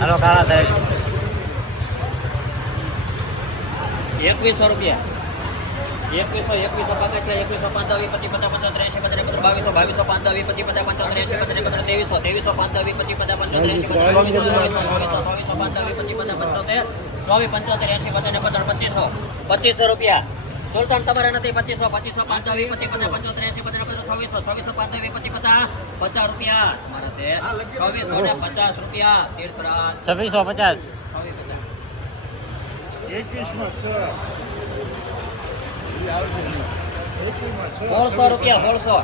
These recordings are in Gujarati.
હાલો, કાળા સાહેબ. એકવીસો રૂપિયા. એકવીસો એકવીસો બાવીસો બાવીસો પાંત્રીસ પચીસ, પચાસ પચાસ ત્રેસી પચાસ પચાસ ત્રેવીસો ત્રેવીસો પાંત્રીસ પચીસ, પચાસ ત્રેસી પચાસ ચોવીસો ચોવીસો ચોવીસો ચોવીસો પાંત્રીસ પચીસ, પચાસ, પંચોતેર ચોવીસ પંચોતેર એસી પચીસો રૂપિયા. સુલતાન તમારે નથી પચીસો પચીસો પાંત્રીસ પચીસ પચાસ પંચોતેર એસી પચાસ પચાસ છવ્વીસો છવ્વીસો પચીસ પચાસ પચાસ રૂપિયા મારે છે. છવ્વીસો ને પચાસ રૂપિયા તીર્થરાજ. છવ્વીસો પચાસ. પચાસ. સોળસો રૂપિયા સોળસો.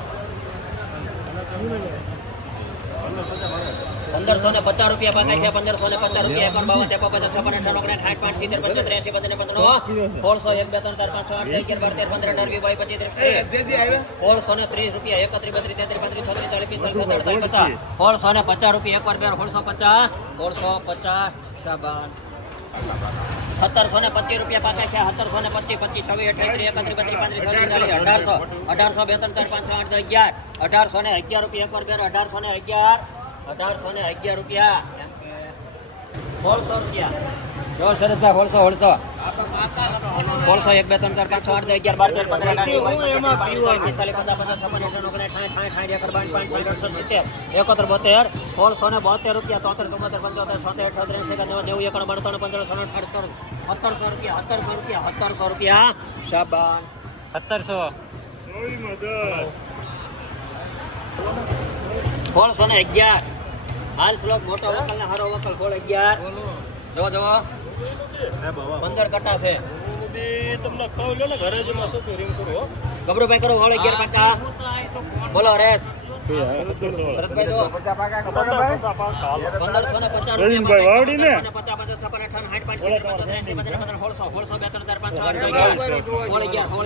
પંદરસો ને પચાસ રૂપિયા પાકા છે પંદરસો ને પચાસ રૂપિયા એકાવન બાવન પચાસ છપ્પન સાઠ પાંચ સિત્તેર પંચોતેર એસી પંદર પંદર સોળસો એક બે ત્રણ ચાર પાંચ છ આઠ અગિયાર બાર તેર પંદર અઢાર વીસ બાવીસ પચીસ સોળસો ને ત્રીસ રૂપિયા એકત્રીસ બત્રીસ તેત્રીસ પાંત્રીસ છત્રીસ ચાલીસ પિસ્તાલીસ સત્તર અડતાલીસ પચાસ. સોળસો ને પચાસ રૂપિયા એકવાર બે સોળસો પચાસ સોળસો પચાસ શાબાન સત્તરસો ને પચીસ રૂપિયા પાકા છે સત્તરસો ને પચીસ પચીસ છવ્વીસ અઠાવીસ એકત્રીસ બત્રીસ પાંત્રીસ ચાલીસ અઢારસો અઢારસો બે ત્રણ ચાર પાંચ છ આઠ અગિયાર. અઢારસો ને અગિયાર રૂપિયા એકવાર બે અઢારસો ને અગિયાર. અઢારસો ને અગિયાર રૂપિયા. એમ કે સોળસો રૂપિયા. જો શરદભાઈ સોળસો સોળસો. સોળસો એક બે ત્રણ ચાર પાંચ છ આઠ દસ અગિયાર બાર તેર પંદર અઢાર વીસ બાવીસ પચીસ ત્રીસ પિસ્તાલીસ પચાસ પચાસ છપ્પન અઠાવન ઓગણીસ સાઠ સાઠ સાઠ એકર બાવીસ પાંચ સાઠ અડસઠ સિત્તેર એકોતેર બોતેર સોળસો ને બોતેર રૂપિયા તોતેર ચુમ્મોતેર પંચોતેર છોતેર અઠોતેર એસી એકાદ નેવું એકડ બાણું પંદર સોળ અઠાડતર સત્તરસો રૂપિયા સત્તરસો રૂપિયા સત્તરસો રૂપિયા. શાબાન સત્તરસો. સોળસો ને અગિયાર. હાલ શ્લોક મોટો વકલ ને હારો વકલ સોળ અગિયાર. જો જો પંદર કટા છે. તમને કહું હોળ બોલો પંદરસો ને ઘરે જ માં શું કરો બોલો છ આઠ નવ, અગિયાર સોળ અગિયાર સોળ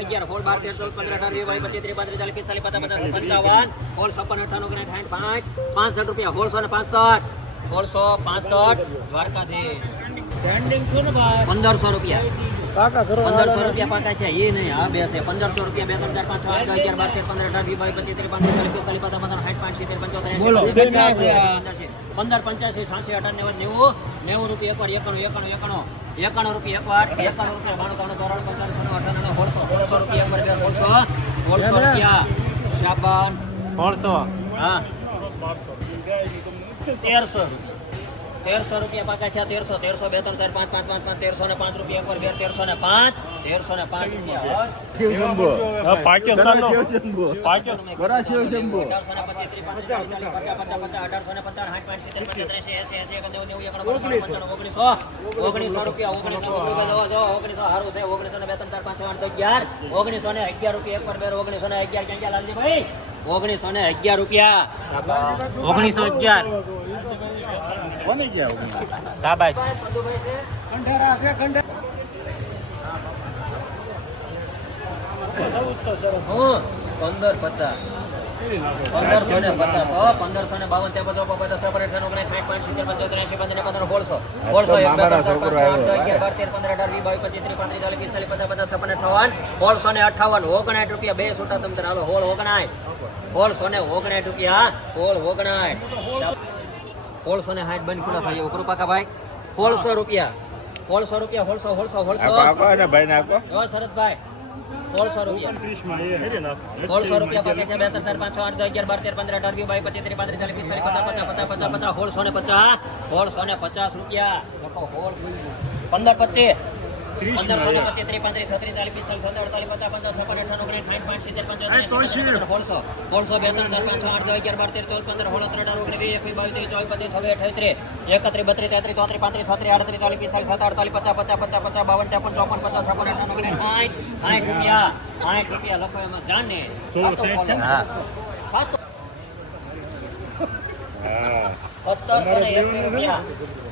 અગિયાર સોળ બાર તેર ચૌદ પંદર અઢાર વીસ બાવીસ પચીસ ત્રીસ પાંત્રીસ ચાલીસ પિસ્તાલીસ પચાસ પચાસ પંચાવન સોળ છપ્પન અઠાવન ઓગણીસ સાઠ પાંચ રૂપિયા સોળસો ને પાસઠ સોળસો પાસઠ દ્વારકાધીશ. પંદરસો રૂપિયા. પંદરસો રૂપિયા પાકા છે એ નહીં આ બેસે છે પંદરસો રૂપિયા બે ત્રણ ચાર પાંચ આઠ અગિયાર બાર તેર પંદર અઢાર વીસ બાવીસ પચીસ ત્રીસ પાંત્રીસ ચાલીસ પિસ્તાલીસ પચાસ પંદર સાઠ પાંચ સિત્તેર પંચોતેર પંદર પંચ્યાસી છ્યાસી અઢાર નેવું નેવું નેવું રૂપિયા એકવાર એકાણું એકાણું એકાણું એકાણું રૂપિયા એકવાર એકાણું રૂપિયા બાણું ત્રણ ત્રણ પંચાણું છન્નું અઠાણું સોળસો સોળસો રૂપિયા એકવાર બે સોળસો સોળસો રૂપિયા. શાબાન. સોળસો. હા. તેરસો. તેરસો રૂપિયા પાકા થયા તેરસો તેરસો બે ત્રણ ચાર પાંચ પાંચ પાંચ પાંચ તેરસો ને પાંચ રૂપિયા એકવાર બે તેરસો ને પાંચ તેરસો ને પાંચ રૂપિયા ઓગણીસો. ઓગણીસો રૂપિયા ઓગણીસો ને બે ત્રણ ચાર પાંચ આઠ અગિયાર ઓગણીસો ને અગિયાર રૂપિયા એકવાર બે ઓગણીસો ને અગિયાર ક્યાં ક્યાં લાલજીભાઈ? ઓગણીસો ને અગિયાર રૂપિયા. ઓગણીસો અગિયાર. શાબાશ હું પંદર પચાસ પંદરસો ને પચાસ પંદરસો ને બાવન ચોપન પચાસ ઓગણીસ સાઠ પાંચ સિત્તેર પંચોતેર એંસી પંદર પંદર સોળસો સોળસો એક બે ત્રણ ચાર પાંચ છ અગિયાર બાર તેર પંદર અઢાર વીસ બાવીસ પચીસ ત્રીસ પાંત્રીસ ચાલીસ પિસ્તાલીસ પચાસ પચાસ છપ્પન અઠાવન સોળસો ને અઠાવન ઓગણાઠ રૂપિયા બે છૂટા તમ હાલો હોળ ઓગણાઠ સોળસો ને ઓગણાઠ રૂપિયા હોળ ઓગણાઠ સોળસો ને સાઠ બંધ ખુલ્લા થઈ ઉકરું પાકા ભાઈ સોળસો રૂપિયા. સોળસો રૂપિયા સોળસો સોળસો સોળસો જો શરદભાઈ. સોળસો રૂપિયા. સોળસો રૂપિયા પાકે છે બે ત્રણ ચાર પાંચ છ આઠ દસ અગિયાર બાર તેર પંદર અઢાર વીસ બાવીસ પચીસ ત્રીસ પાંત્રીસ ચાલીસ પિસ્તાલીસ પચાસ પચાસ પચાસ પચાસ પચાસ સોળસો ને પચાસ. સોળસો ને પચાસ રૂપિયા. લખો સોળ પંદર પચીસ. ત્રીસ સત્તર અઠાણું સિત્તેર એકત્રીસ બત્રીસ તેત્રીસ ચોત્રીસ પાંત્રીસ છત્રીસ આડત્રીસ ચાલીસ પિસ્તાલીસ સત્તર અડતાલીસ પચાસ પચાસ પચાસ પચાસ બાવન ત્રેપન ચોપન પચાસ છપ્પન અઠાવન ઓગણીસ સાઠ સાઠ રૂપિયા સાઠ રૂપિયા લખો એમાં ને? રૂપિયા.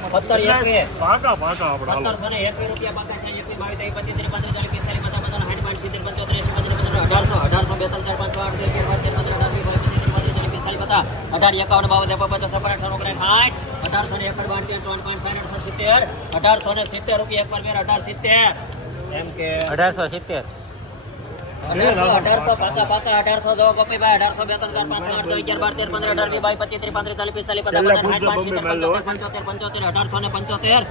સત્તર એકવીસ પાકા પાકા આપડે હાલો. સત્તરસો ને એકવીસ રૂપિયા પાકા છે એકવીસ બાવીસ ત્રેવીસ પચીસ ત્રીસ પાંત્રીસ ચાલીસ પિસ્તાલીસ પચાસ પચાસ સાઠ પાંચ સિત્તેર પંચોતેર એંસી પંદર પંદર અઢારસો અઢારસો બે ત્રણ ચાર પાંચ આઠ દસ અગિયાર પંદર અઢાર વીસ બાવીસ પચીસ ચાલીસ પિસ્તાલીસ પચાસ અઢાર એકાવન બાવન ત્રેપન પચાસ છપ્પન સાઠ અઢારસો ને એકડ બાર તેર ચોવન પાંચ સાઠ અઢારસો સિત્તેર. અઢારસો ને સિત્તેર રૂપિયા એક પર અઢાર સિત્તેર. એમ કે અઢારસો સિત્તેર. અઢારસો અઢારસો પાકા પાકા અઢારસો દો ગોપીભાઈ અઢારસો બે ત્રણ ચાર પાંચ આઠ નવ અગિયાર બાર તેર પંદર અઢાર પચીસ ત્રીસ પાંત્રીસ ચાલીસ પચાસ પંચોતેર પંચોતેર પંચોતેર અઢારસો ને પંચોતેર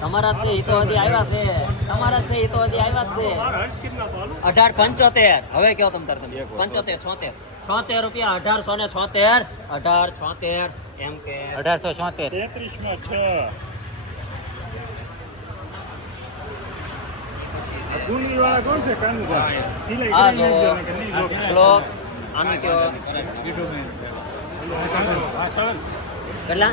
તમારા છે એ તો હજી આવ્યા છે તમારા છે એ તો હજી આવ્યા છે અઢાર પંચોતેર હવે કયો તમ તાર તમે પંચોતેર છોતેર. છોતેર રૂપિયા અઢારસો ને છોતેર. અઢાર છોતેર એમ કે અઢારસો છોતેર તેત્રીસમાં છ. ગુંડી વાળા કોણ છે? કાનુભાઈ સિલાઈ કરી નહીં કેટલા?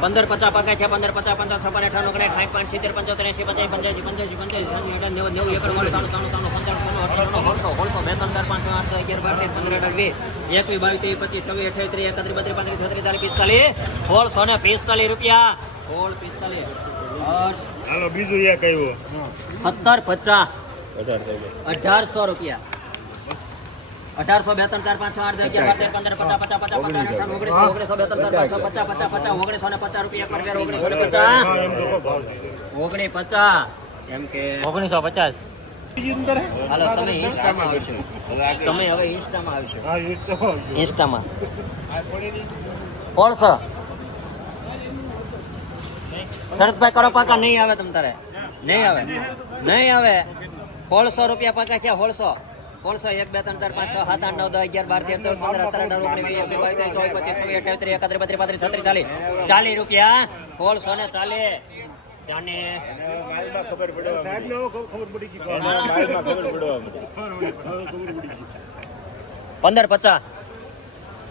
પંદર પચાસ પગાર છે પંદર પચાસ પંદર છપ્પન અઠાણું ઓગણીસ સાઠ પાંચ સિત્તેર પંચોતેર એસી પંચાસી પંચ્યાસી પંચ્યાસી પંચ્યાસી છ્યાસી અઢાર નેવું નેવું એકર મળે ત્રાણું ત્રાણું ત્રાણું પંચાણું ત્રાણું અઠાણું સોળસો સોળસો બે ત્રણ ચાર પાંચ છ આઠ અગિયાર બાર તેર પંદર અઢાર વીસ એકવીસ બાવીસ ત્રેવીસ પચીસ છવ્વીસ અઠાવીસ ત્રીસ એકત્રીસ બત્રીસ પાંત્રીસ છત્રીસ ચાલીસ પિસ્તાલીસ સોળસો ને પિસ્તાલીસ રૂપિયા. હોળ પિસ્તાલીસ. હર્ષ. હાલો બીજું એક આવ્યો સત્તર પચાસ. અઢારસો રૂપિયા. અઢારસો બે ત્રણ ચાર પાંચ છ આઠ દસ અગિયાર બાર તેર પંદર પચાસ પચાસ પચાસ પચાસ ઓગણીસો ઓગણીસો બે ત્રણ ચાર પાંચ છ પચાસ પચાસ પચાસ ઓગણીસો ને પચાસ રૂપિયા પર ફેર ઓગણીસો ને પચાસ. ઓગણી પચાસ. એમ કે ઓગણીસો પચાસ? હાલો તમે ઇન્સ્ટામાં આવશો. તમે હવે ઇન્સ્ટામાં આવશો. ઇન્સ્ટામાં. સોળસો. શરદભાઈ કરો પાકા, નહીં આવે તમ તારે. નહીં આવે. નહીં આવે. સોળસો રૂપિયા પાકા છે, સોળસો. સોળસો, એક, બે, ત્રણ, ચાર, પાંચ, છ, સાત, આઠ, નવ, દસ, અગિયાર, બાર, તેર, ચૌદ, પંદર, સત્તર, અઢાર, ઓગણીસ, વીસ બાવીસ ચોવીસ, પચીસ, છવ્વીસ, અઠ્યાવીસ, ત્રીસ બત્રીસ પાંત્રીસ છત્રીસ, ચાલીસ. ચાલીસ રૂપિયા. સોળસો ને ચાલીસ. પંદર, પચાસ.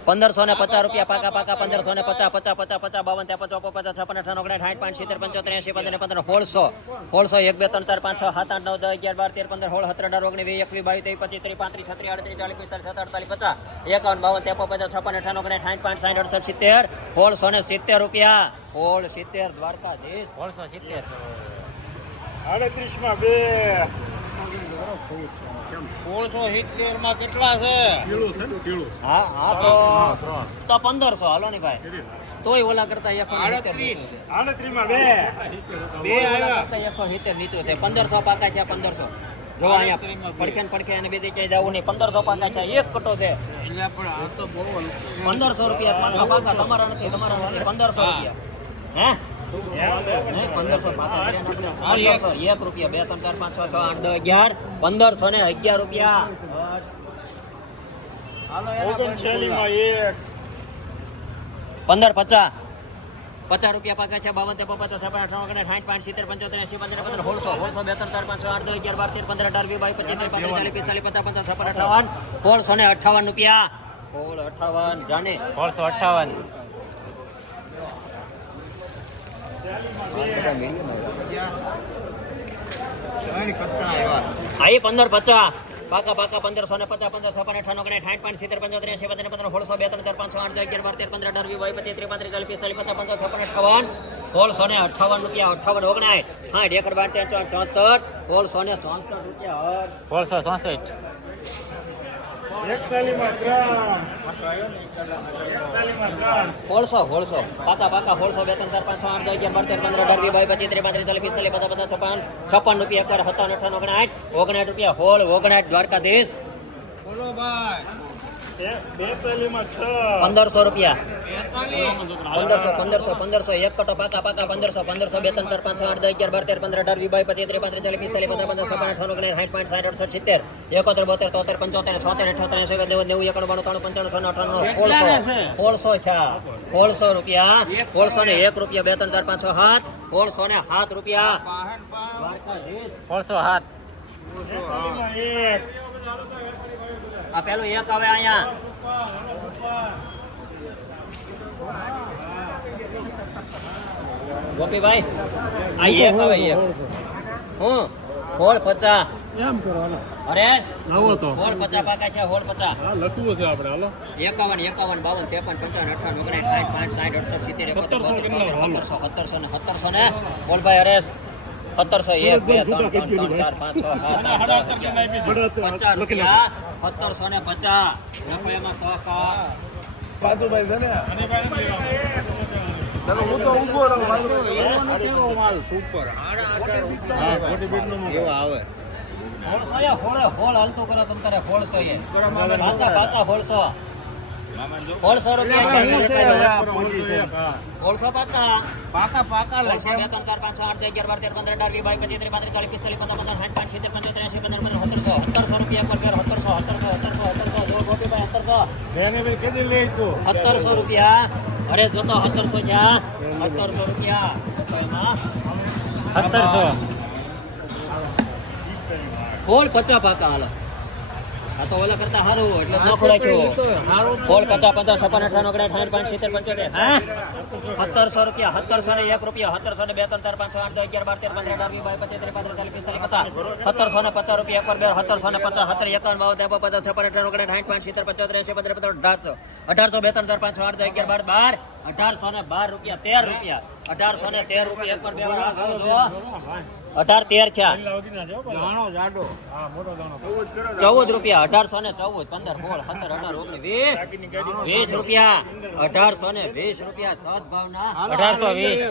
પંદરસો ને પચાસ રૂપિયા પાકા પાકા પંદરસો ને પચાસ પચાસ પચાસ પચાસ, બાવન ત્યાં ચોપન પચાસ છપ્પન, અઠાવન, ઓગણ સાઠ પાંચ, સિત્તેર, પંચોતેર એસી પંદર પંદર, સોળસો સોળસો, એક, બે, ત્રણ, ચાર, પાંચ, છ, સાત, આઠ, નવ, દસ, અગિયાર, બાર, તેર, પંદર, સોળ, સત્તર, અઢાર, ઓગણીસ, વીસ, એકવીસ, બાવીસ ત્રીસ પચીસ, ત્રીસ, પાંત્રીસ, છત્રીસ આડત્રીસ ચાલીસ પિસ્તાલીસ સત્તર અડતાલીસ, પચાસ, એકાવન, બાવન ત્યાં પચાસ છપ્પન, અઠાવન ઓગણ સાઠ પાંચ, સાઠ, અડસઠ, સિત્તેર, સોળસો ને સિત્તેર રૂપિયા સોળ સિત્તેર, દ્વારકાધીશ, સોળસો સિત્તેર. આડત્રીસમાં બે સોળસો સિત્તેરમાં કેટલા છે? કેળું છે ને? કેળું હા હા તો તો પંદરસો. હાલો ને ભાઈ. તોય ઓલા કરતા એક માં બે. બે એકસો સિત્તેર નીચું છે. પંદરસો પાકા છે પંદરસો. જો અહીંયા પડખે ને પડખે અને બે ક્યાંય જવું નહીં. પંદરસો પાકા છે એક કટો છે. પંદરસો રૂપિયા. પાકા તમારા નથી તમારા પંદરસો રૂપિયા. હે? એક રૂપિયા બે ત્રણ ચાર પાંચ છ છ આઠ દસ અગિયાર પંદરસો ને અગિયાર રૂપિયા. એક. પંદર પચાસ. પચાસ રૂપિયા પાકા છે બાવન પચાસ અઠાવન સાઠ પાંચ સિત્તેર પંચોતેર એસી પંદર પંદર હોળસો હોળસો બે ત્રણ ચાર પાંચ છ આઠ દસ અગિયાર બાર તેર પંદર અઢાર વીસ બાવીસ પચીસ પાંચ પાંત્રીસ ચાલીસ પિસ્તાલીસ પચાસ પચાસ છપ્પન અઠાવન હોળસો ને અઠાવન રૂપિયા. હોળ અઠાવન જાણે. હોળસો અઠાવન. આઈ પંદર પચાસ. પાકા પાકા, પંદરસો ને પચાસ, પંદરસો પણ અઠાણું ઓગણીસ સાઠ પાંચ સિત્તેર, પંચોતેર એસી પંદર પંદર સોળસો બે ત્રણ ચાર, પાંચ, છ, આઠ અગિયાર, બાર, તેર, પંદર, અઢાર વી વાય પચીસ, ત્રીસ, પાંત્રીસ, ચાલીસ, પિસ્તાલીસ, પચાસ પંદર છપ્પન અઠાવન સોળસો ને અઠાવન રૂપિયા અઠાવન ઓગણાય. સાઠ એકર બાર તેર ચોસઠ, સોળસો ને ચોસઠ રૂપિયા સોળસો ચોસઠ. હોળસો સોળસો પાકા પાકા સોળસો બે, ત્રણ, ચાર, પાંચ, છ, આઠ, દસ, અગિયાર, બાર પંદર અઢાર વીસ બાવીસ પચીસ ત્રીસ પાંત્રીસ છપ્પન રૂપિયા એકર સત્તાવન અઠાવન ઓગણાઠ ઓગણાઠ રૂપિયા હોળ ઓગણાઠ દ્વારકાધીશ. બોલો છ પંદરસો રૂપિયા. પંદરસો પંદરસો પંદરસો એક કટો પાકા પાકા પંદરસો પંદરસો બે ત્રણ ચાર પાંચ આઠ દસ અગિયાર બાર તેર પંદર અઢાર બાવીસ પચીસ ત્રીસ પાંત્રીસ ચાલીસ પિસ્તાલીસ પચાસ પચાસ છપ્પન અઠાવન ઓગણીસ સાઠ પાંચ સાઠ અડસઠ સિત્તેર. એકોતેર બોતેર તોતેર પંચોતેર છોતેર અઠોતેર એસી નેવું નેવું એકાણું બાણું ત્રાણું પંચાણું અઠાણું સોળસો. છે? સોળસો રૂપિયા. સોળસો ને એક રૂપિયા બે ત્રણ ચાર પાંચ છ સાત. સોળસો ને સાત રૂપિયા. સોળસો સાત. એક. આ પેલું એક આવે અહીંયા. ગોપીભાઈ આ એક આવે એક. હું? હોળ પચા એમ કરવાનો હરેશ? નવો તો. હોળ પચા પાકા છે હોળ પચા હા લખવું છે આપણે હાલો. એકાવન એકાવન બાવન ત્રેપન પંચાવન અઠાવન ઓગણીસ સાઠ પાંચ સાઠ અડસઠ સિત્તેર એકોતેર સત્તરસો કેટલા સત્તરસો સત્તરસો ને સત્તરસો ને. બોલભાઈ હરેશ સત્તરસો એક બે ત્રણ ત્રણ ચાર પાંચ છ સાત આઠ પચાસ રૂપિયા. સત્તરસો ને પચાસ રફાયામાં સહકાર. બાજુભાઈ છે ને? હા ખોટી બેટનો માં. હોળસો હોળે હોળ હાલતું કરો તમ તારે હોળસો પાકા પાકા હોળસો. હોળસો રૂપિયા હોળસો પાકા. પાકા પાકા હોળસો બે ત્રણ ચાર પાંચ છ આઠ અગિયાર બાર તેર પંદર અઢાર વીસ બાવીસ પચીસ ત્રીસ પાંત્રીસ ચાલીસ પિસ્તાલીસ પંદર પંદર સાઠ પાંચ સિત્તેર પંચોતેર એંશી પંદર પંદર સત્તરસો સત્તરસો રૂપિયા પર ફેર સત્તરસો સત્તરસો સત્તરસો સત્તરસો જો ગોપીભાઈ સત્તરસો. સત્તરસો રૂપિયા. અરે જોતો સત્તરસો જ્યાં સત્તરસો રૂપિયા. સત્તરસો. ફોલ પચાસ પાકા હાલો. આ તો ઓલા કરતા સારું એટલે ન ખોરાક્યો ફોલ પચા પંદર છપ્પન અઠાણું ઓગણીસ સાઠ પાંચ સિત્તેર પંચોતેર. હા? સત્તરસો રૂપિયા સત્તરસો ને એક રૂપિયા સત્તરસો ને બે ત્રણ ચાર પાંચ છ આઠ દસ અગિયાર બાર તેર પંદર અઢાર વીસ બાવીસ પચીસ ત્રીસ પાંત્રીસ ચાલીસ પિસ્તાલીસ પચાસ. સત્તરસો ને પચાસ રૂપિયા એક પર બે સત્તરસો ને પચાસ સત્તર એકાવન બાવન ત્રેપન પચાસ છપ્પન અઠાણું ઓગણીસ સાઠ પાંચ સિત્તેર પંચોતેર એંશી પંદર પંદર અઢારસો. અઢારસો બે ત્રણ ચાર પાંચ છ આઠ દસ અગિયાર બાર બાર. અઢારસો ને બાર રૂપિયા તેર રૂપિયા. અઢારસો ને તેર રૂપિયા એક પર બે. અઢાર તેર છે ચૌદ રૂપિયા અઢારસો ને ચૌદ પંદર સોળ સત્તર અઢાર ઓગણીસ વીસ. વીસ રૂપિયા અઢારસો ને વીસ રૂપિયા સદ ભાવના અઢારસો વીસ.